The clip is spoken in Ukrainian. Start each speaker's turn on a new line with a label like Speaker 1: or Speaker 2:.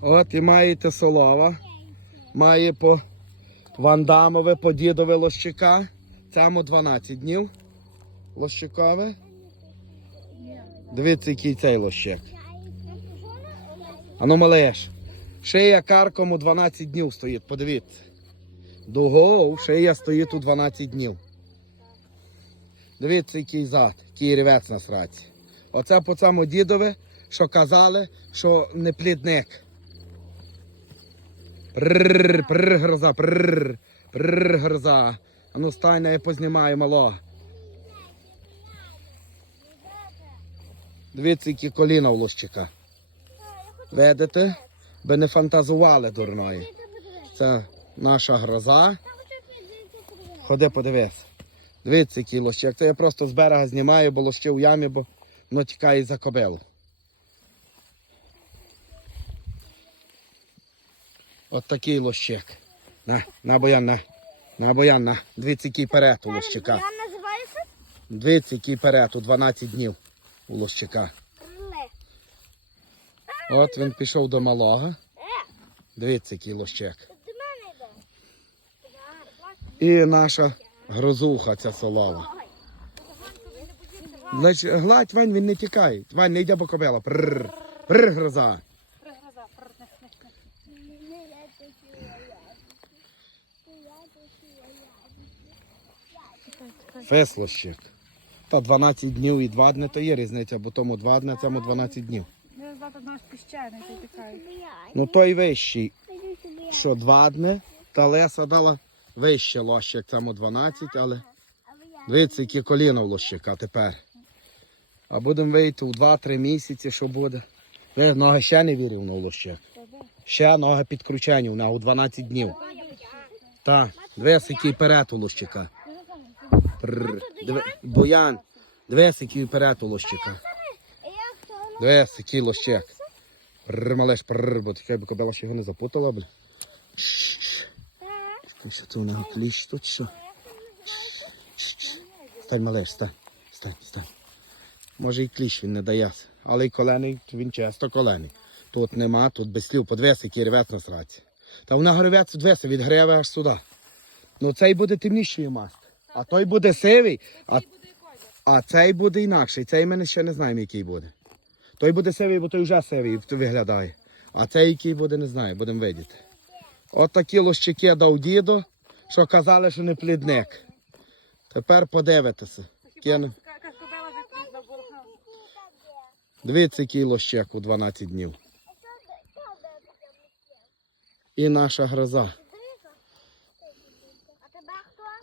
Speaker 1: От і маєте солова. Має по вандамове, по дідове лощика. Цьому 12 днів. Лощикове. Дивіться, який цей лощик. Ану, малеш. Шия каркому 12 днів стоїть, подивіться. Дугов, шия стоїть у 12 днів. Дивіться, який зад, який рівець на сраці. Оце по цьому дідове, що казали, що не плідник. Прррр, прррр, гроза, прррр, прррр, гроза. А ну стань, я познімаю мало. Дивіться, які коліна у лощика. Видите? Би не фантазували дурної. Це наша гроза. Ходи подивись. Дивіться, який лощик. Це я просто з берега знімаю, бо лощи в ямі, бо воно тікає за кобилу. От такий лощик. На, на боян, на. На боян, на. Дивіться, який перед у лощика.
Speaker 2: Я називаюся
Speaker 1: Дивіться, який перед у 12 днів у лощика. От він пішов до малого.
Speaker 2: Е,
Speaker 1: Дивіться, який лощик. І наша грозуха ця солова. Гладь, Вань, він не тікає. Вань, не йде бо кобила. Прррр. Прррр, гроза. Феслощик. Та 12 днів і 2 дні то є різниця, бо тому 2 дні, цьому 12 днів.
Speaker 3: Не знати наш піщаний, ти тікає.
Speaker 1: Ну той вищий, що 2 дні, та леса дала вище лощик, цьому 12, але дивіться, які коліна у лощика тепер. А будемо вийти у 2-3 місяці, що буде. Ви ноги ще не вірив на лощик. Ще ноги підкручені на у 12 днів. Так, дивись, який перед у лощика. Прррр. Диви- Боян, дивись, який перед у лощика. Дивись, який лощик. Прррр, малеш, прррр, бо таке би кобила ще його не запутала, бля. Ти Що це у нього кліщ тут що? Стань, малеш, стань, стань, стань. Може і кліщ він не дає, але й колений, він часто колений. Тут нема, тут без слів, подивись, який ревець на сраці. Та вона ревець дивися, від греви аж сюди. Ну цей буде темніший маст. А той буде сивий, а, а цей буде інакший. Цей ми ще не знаємо, який буде. Той буде сивий, бо той вже сивий виглядає. А цей який буде, не знаю, будемо видіти. От такі лощики дав дідо, що казали, що не плідник. Тепер подивитися. Кину. Дивіться, який лощик у 12 днів. І наша гроза.